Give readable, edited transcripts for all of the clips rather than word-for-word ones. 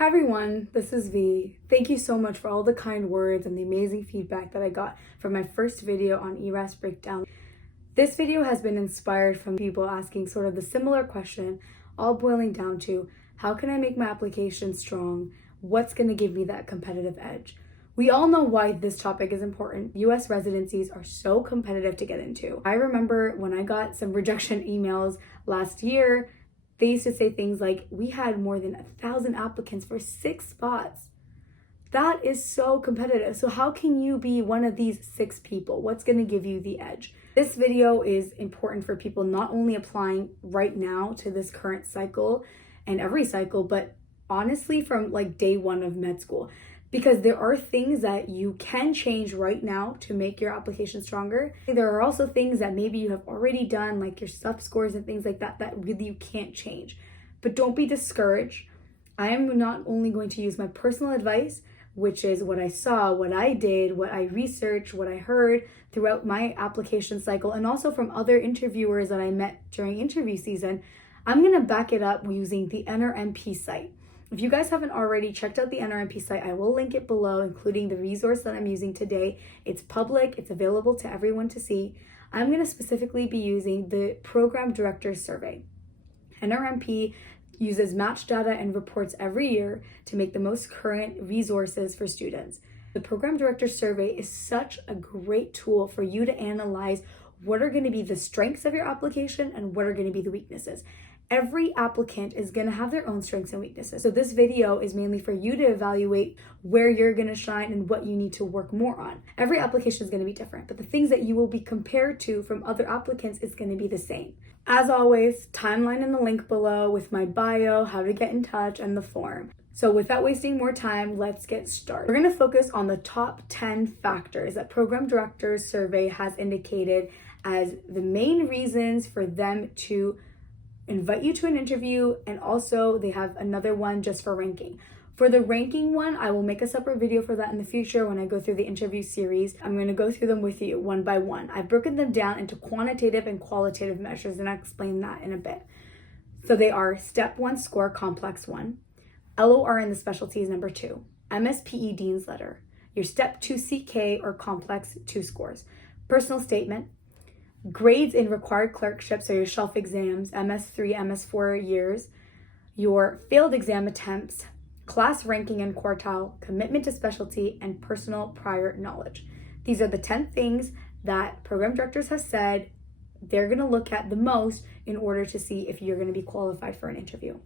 Hi everyone, this is V. Thank you so much for all the kind words and the amazing feedback that I got from my first video on ERAS breakdown. This video has been inspired from people asking sort of the similar question, all boiling down to how can I make my application strong? What's going to give me that competitive edge? We all know why this topic is important. US residencies are so competitive to get into. I remember when I got some rejection emails last year, they used to say things like, we had more than 1,000 applicants for 6 spots. That is so competitive. So how can you be one of these 6 people? What's going to give you the edge? This video is important for people not only applying right now to this current cycle and every cycle, but honestly from like day one of med school. Because there are things that you can change right now to make your application stronger. There are also things that maybe you have already done, like your sub scores and things like that, that really you can't change. But don't be discouraged. I am not only going to use my personal advice, which is what I saw, what I did, what I researched, what I heard throughout my application cycle, and also from other interviewers that I met during interview season. I'm gonna back it up using the NRMP site. If you guys haven't already checked out the NRMP site, I will link it below, including the resource that I'm using today. It's public, it's available to everyone to see. I'm going to specifically be using the Program Director Survey. NRMP uses match data and reports every year to make the most current resources for students. The Program Director Survey is such a great tool for you to analyze what are going to be the strengths of your application and what are going to be the weaknesses. Every applicant is going to have their own strengths and weaknesses. So this video is mainly for you to evaluate where you're going to shine and what you need to work more on. Every application is going to be different, but the things that you will be compared to from other applicants is going to be the same. As always, timeline in the link below with my bio, how to get in touch, and the form. So without wasting more time, let's get started. We're going to focus on the top 10 factors that Program Directors Survey has indicated as the main reasons for them to invite you to an interview, and also they have another one just for ranking. For the ranking one, I will make a separate video for that in the future when I go through the interview series. I'm going to go through them with you one by one. I've broken them down into quantitative and qualitative measures, and I'll explain that in a bit. So they are Step 1 score, complex 1, LOR in the specialty is number 2, MSPE Dean's letter, your Step 2 CK or complex 2 scores, personal statement, grades in required clerkships, so your shelf exams, MS3, MS4 years, your failed exam attempts, class ranking and quartile, commitment to specialty, and personal prior knowledge. These are the 10 things that program directors have said they're going to look at the most in order to see if you're going to be qualified for an interview.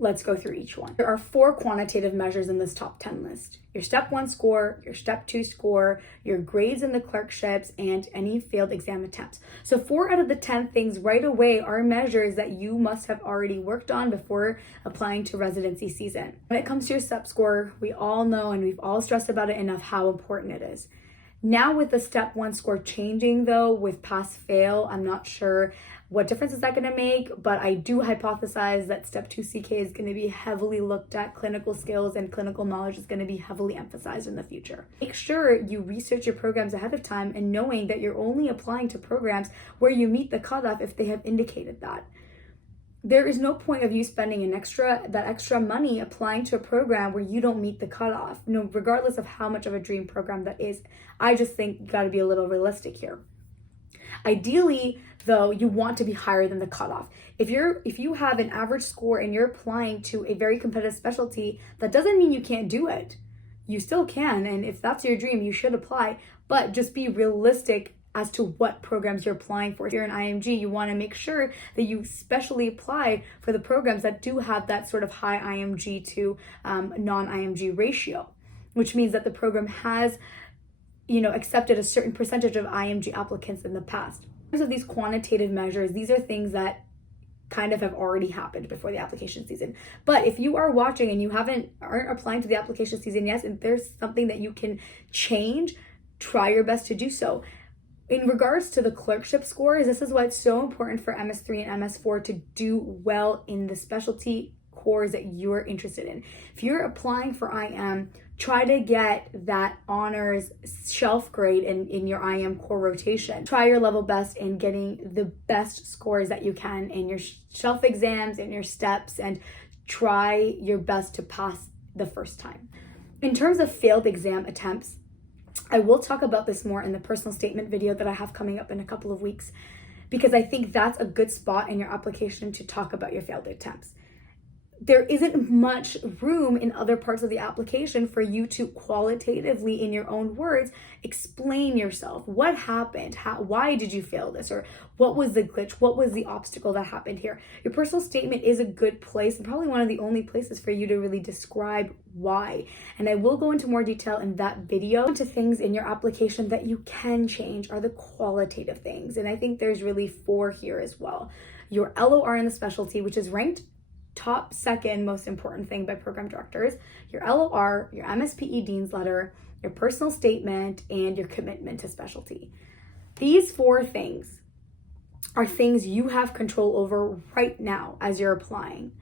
Let's go through each one. There are 4 quantitative measures in this top 10 list. Your Step 1 score, your Step 2 score, your grades in the clerkships, and any failed exam attempts. So 4 out of the 10 things right away are measures that you must have already worked on before applying to residency season. When it comes to your Step score, we all know and we've all stressed about it enough how important it is. Now with the Step 1 score changing though, with pass fail, I'm not sure what difference is that going to make, but I do hypothesize that Step 2 CK is going to be heavily looked at. Clinical skills and clinical knowledge is going to be heavily emphasized in the future. Make sure you research your programs ahead of time and knowing that you're only applying to programs where you meet the cutoff if they have indicated that. There is no point of you spending that extra money applying to a program where you don't meet the cutoff, regardless of how much of a dream program that is. I just think you got to be a little realistic here. Ideally, though, you want to be higher than the cutoff. If you have an average score and you're applying to a very competitive specialty, that doesn't mean you can't do it. You still can, and if that's your dream, you should apply, but just be realistic as to what programs you're applying for. If you're an IMG, you want to make sure that you specially apply for the programs that do have that sort of high IMG to non-IMG ratio, which means that the program has accepted a certain percentage of IMG applicants in the past. In terms of these quantitative measures, these are things that kind of have already happened before the application season. But if you are watching and you aren't applying to the application season yet, and there's something that you can change, try your best to do so. In regards to the clerkship scores, this is why it's so important for MS3 and MS4 to do well in the specialty cores that you're interested in. If you're applying for IM, try to get that honors shelf grade in your IM core rotation. Try your level best in getting the best scores that you can in your shelf exams and your steps, and try your best to pass the first time. In terms of failed exam attempts, I will talk about this more in the personal statement video that I have coming up in a couple of weeks, because I think that's a good spot in your application to talk about your failed attempts. There isn't much room in other parts of the application for you to qualitatively, in your own words, explain yourself. What happened? Why did you fail this? Or what was the glitch? What was the obstacle that happened here? Your personal statement is a good place, and probably one of the only places for you to really describe why. And I will go into more detail in that video. Into things in your application that you can change are the qualitative things. And I think there's really 4 here as well. Your LOR in the specialty, which is ranked top second most important thing by program directors, your LOR, your MSPE Dean's Letter, your personal statement, and your commitment to specialty. These 4 things are things you have control over right now as you're applying.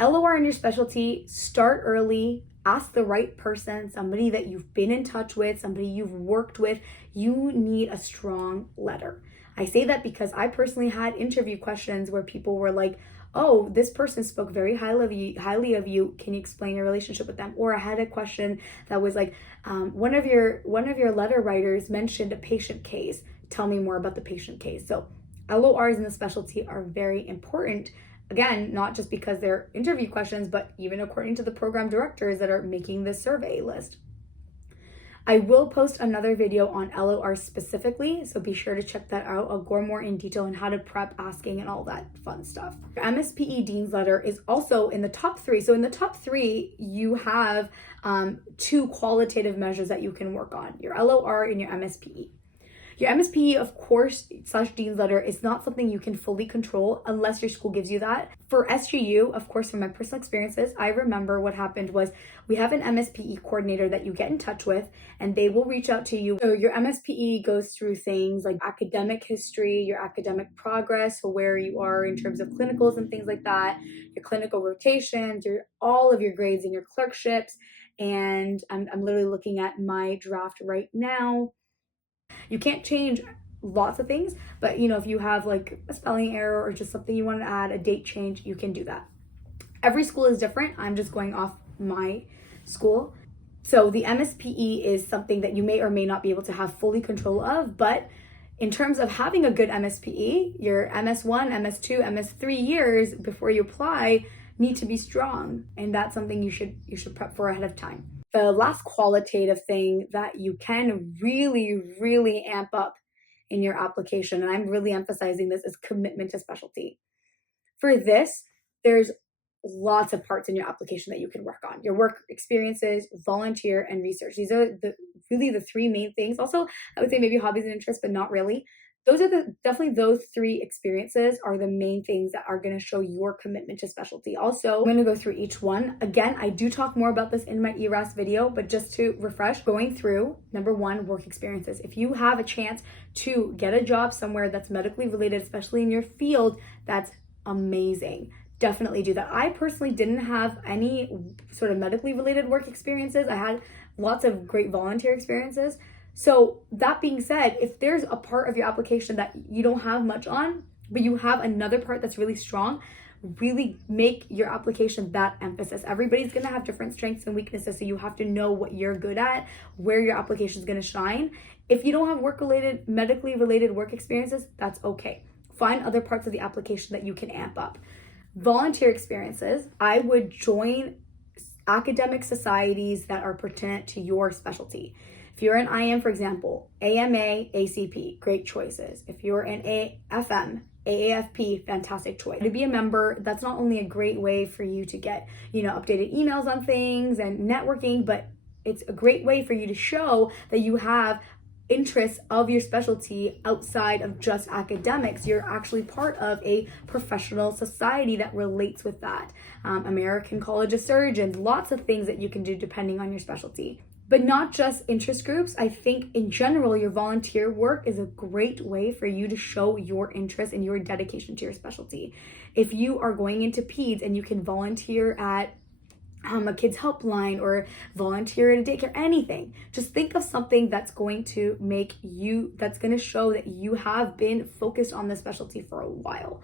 LOR in your specialty, start early, ask the right person, somebody that you've been in touch with, somebody you've worked with. You need a strong letter. I say that because I personally had interview questions where people were like, oh, this person spoke very highly of you. Can you explain your relationship with them? Or I had a question that was like, one of your letter writers mentioned a patient case. Tell me more about the patient case. So LORs in the specialty are very important. Again, not just because they're interview questions, but even according to the program directors that are making this survey list. I will post another video on LOR specifically, so be sure to check that out. I'll go more in detail on how to prep, asking, and all that fun stuff. Your MSPE Dean's Letter is also in the top 3. So in the top 3, you have 2 qualitative measures that you can work on, your LOR and your MSPE. Your MSPE, of course, / Dean's Letter is not something you can fully control unless your school gives you that. For SGU, of course, from my personal experiences, I remember what happened was we have an MSPE coordinator that you get in touch with, and they will reach out to you. So your MSPE goes through things like academic history, your academic progress, so where you are in terms of clinicals and things like that, your clinical rotations, all of your grades and your clerkships. And I'm literally looking at my draft right now. You can't change lots of things, but if you have like a spelling error or just something you want to add, a date change, you can do that. Every school is different. I'm just going off my school. So the MSPE is something that you may or may not be able to have fully control of, but in terms of having a good MSPE, your MS1, MS2, MS3 years before you apply need to be strong, and that's something you should prep for ahead of time. The last qualitative thing that you can really, really amp up in your application, and I'm really emphasizing this, is commitment to specialty. For this, there's lots of parts in your application that you can work on. Your work experiences, volunteer, and research. These are really the 3 main things. Also, I would say maybe hobbies and interests, but not really. Those are definitely those 3 experiences are the main things that are going to show your commitment to specialty. Also, I'm going to go through each one. Again, I do talk more about this in my ERAS video, but just to refresh, going through, number 1, work experiences. If you have a chance to get a job somewhere that's medically related, especially in your field, that's amazing. Definitely do that. I personally didn't have any sort of medically related work experiences. I had lots of great volunteer experiences. So that being said, if there's a part of your application that you don't have much on, but you have another part that's really strong, really make your application that emphasis. Everybody's going to have different strengths and weaknesses, so you have to know what you're good at, where your application is going to shine. If you don't have medically related work experiences, that's okay. Find other parts of the application that you can amp up. Volunteer experiences, I would join academic societies that are pertinent to your specialty. If you're an IM, for example, AMA, ACP, great choices. If you're an AFM, AAFP, fantastic choice. To be a member, that's not only a great way for you to get, updated emails on things and networking, but it's a great way for you to show that you have interests of your specialty outside of just academics. You're actually part of a professional society that relates with that. American College of Surgeons, lots of things that you can do depending on your specialty. But not just interest groups. I think in general, your volunteer work is a great way for you to show your interest and your dedication to your specialty. If you are going into peds and you can volunteer at a kids helpline or volunteer at a daycare, anything, just think of something that's going to show that you have been focused on the specialty for a while.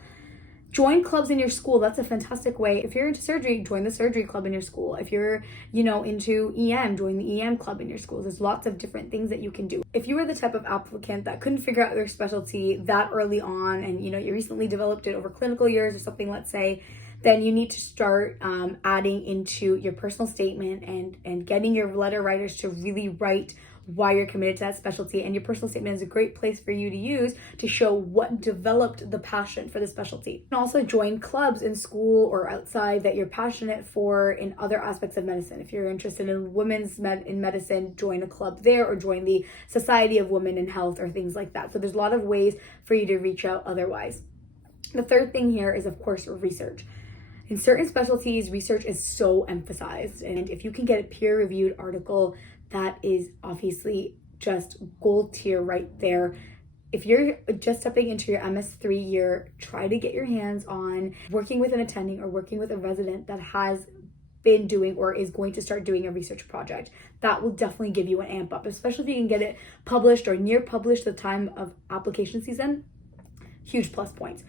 Join clubs in your school. That's a fantastic way. If you're into surgery, join the surgery club in your school. If you're, into EM, join the EM club in your schools. There's lots of different things that you can do. If you are the type of applicant that couldn't figure out their specialty that early on and, you recently developed it over clinical years or something, let's say, then you need to start adding into your personal statement and getting your letter writers to really write why you're committed to that specialty. And your personal statement is a great place for you to use to show what developed the passion for the specialty. You can also join clubs in school or outside that you're passionate for in other aspects of medicine. If you're interested in women's in medicine, join a club there, or join the Society of Women in Health or things like that. So there's a lot of ways for you to reach out otherwise. The third thing here is, of course, research. In certain specialties, research is so emphasized. And if you can get a peer-reviewed article, that is obviously just gold tier right there. If you're just stepping into your MS3 year, try to get your hands on working with an attending or working with a resident that has been doing or is going to start doing a research project. That will definitely give you an amp up, especially if you can get it published or near published at the time of application season. Huge plus points.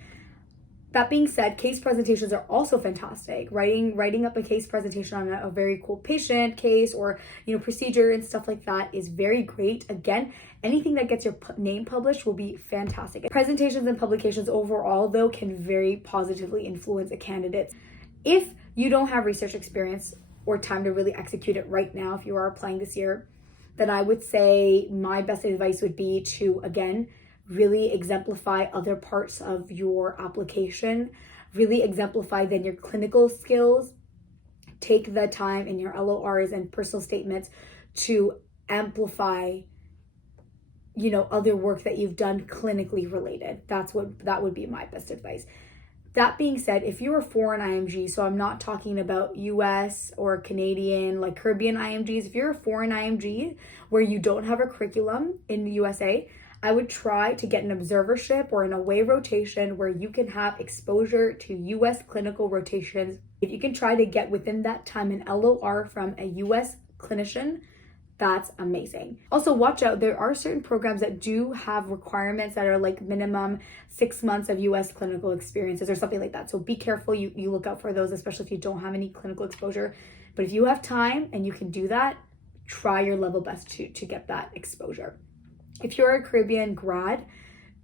That being said, case presentations are also fantastic. Writing up a case presentation on a very cool patient case or procedure and stuff like that is very great. Again, anything that gets your name published will be fantastic. Presentations and publications overall, though, can very positively influence a candidate. If you don't have research experience or time to really execute it right now, if you are applying this year, then I would say my best advice would be to, again, really exemplify other parts of your application, really exemplify then your clinical skills. Take the time in your LORs and personal statements to amplify, other work that you've done clinically related. That would be my best advice. That being said, if you're a foreign IMG, so I'm not talking about US or Canadian, like Caribbean IMGs, if you're a foreign IMG where you don't have a curriculum in the USA, I would try to get an observership or an away rotation where you can have exposure to US clinical rotations. If you can try to get within that time an LOR from a US clinician, that's amazing. Also, watch out, there are certain programs that do have requirements that are like minimum 6 months of US clinical experiences or something like that. So be careful, you look out for those, especially if you don't have any clinical exposure. But if you have time and you can do that, try your level best to get that exposure. If you're a Caribbean grad,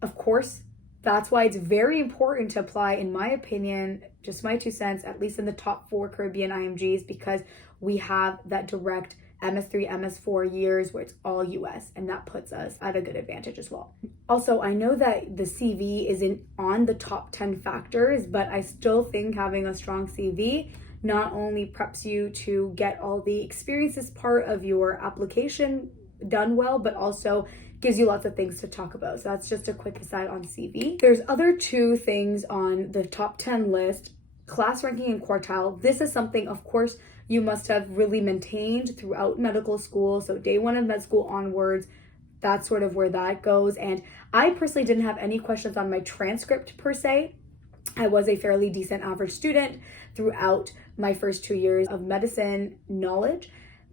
of course, that's why it's very important to apply, in my opinion, just my 2 cents, at least in the top 4 Caribbean IMGs, because we have that direct MS3, MS4 years where it's all US, and that puts us at a good advantage as well. Also, I know that the CV isn't on the top 10 factors, but I still think having a strong CV not only preps you to get all the experiences part of your application done well, but also gives you lots of things to talk about. So that's just a quick aside on CV. There's other 2 things on the top 10 list, class ranking and quartile. This is something, of course, you must have really maintained throughout medical school. So day 1 of med school onwards, that's sort of where that goes. And I personally didn't have any questions on my transcript per se. I was a fairly decent average student throughout my first 2 years of medicine knowledge.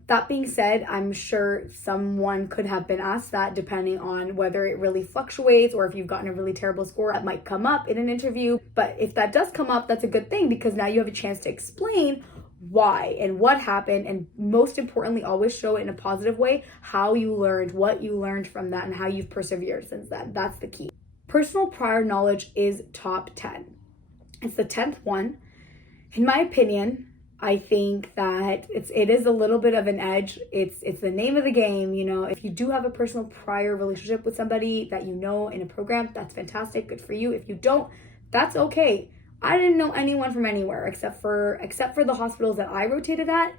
That being said, I'm sure someone could have been asked that depending on whether it really fluctuates or if you've gotten a really terrible score, that might come up in an interview. But if that does come up, that's a good thing because now you have a chance to explain why and what happened, and most importantly, always show it in a positive way, how you learned, what you learned from that, and how you've persevered since then. That's the key. Personal prior knowledge is top 10. It's the 10th one. In my opinion, I think that it is a little bit of an edge. It's the name of the game, If you do have a personal prior relationship with somebody that in a program, that's fantastic, good for you. If you don't, that's okay. I didn't know anyone from anywhere except for the hospitals that I rotated at,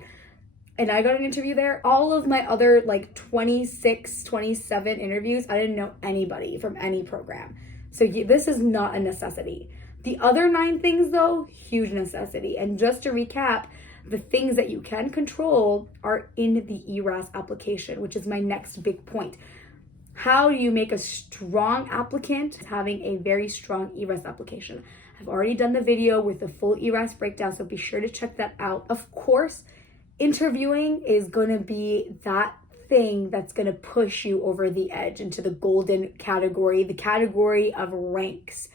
and I got an interview there. All of my other 26, 27 interviews, I didn't know anybody from any program. So this is not a necessity. The other 9 things, though, huge necessity. And just to recap, the things that you can control are in the ERAS application, which is my next big point. How do you make a strong applicant having a very strong ERAS application? I've already done the video with the full ERAS breakdown, so be sure to check that out. Of course, interviewing is going to be that thing that's going to push you over the edge into the golden category, the category of ranks.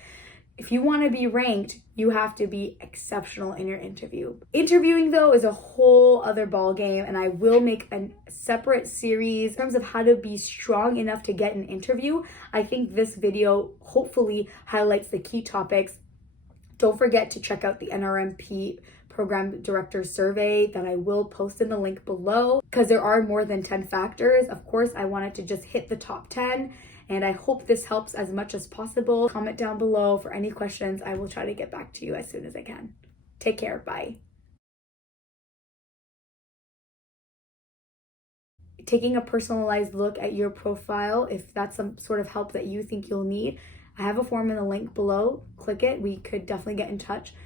If you want to be ranked, You have to be exceptional in your interview. Interviewing though is a whole other ball game, and I will make a separate series in terms of how to be strong enough to get an interview. I think this video hopefully highlights the key topics. Don't forget to check out the NRMP Program Director Survey that I will post in the link below, because there are more than 10 factors. Of course, I wanted to just hit the top 10. And I hope this helps as much as possible. Comment down below for any questions. I will try to get back to you as soon as I can. Take care. Bye. Taking a personalized look at your profile, if that's some sort of help that you think you'll need, I have a form in the link below. Click it. We could definitely get in touch.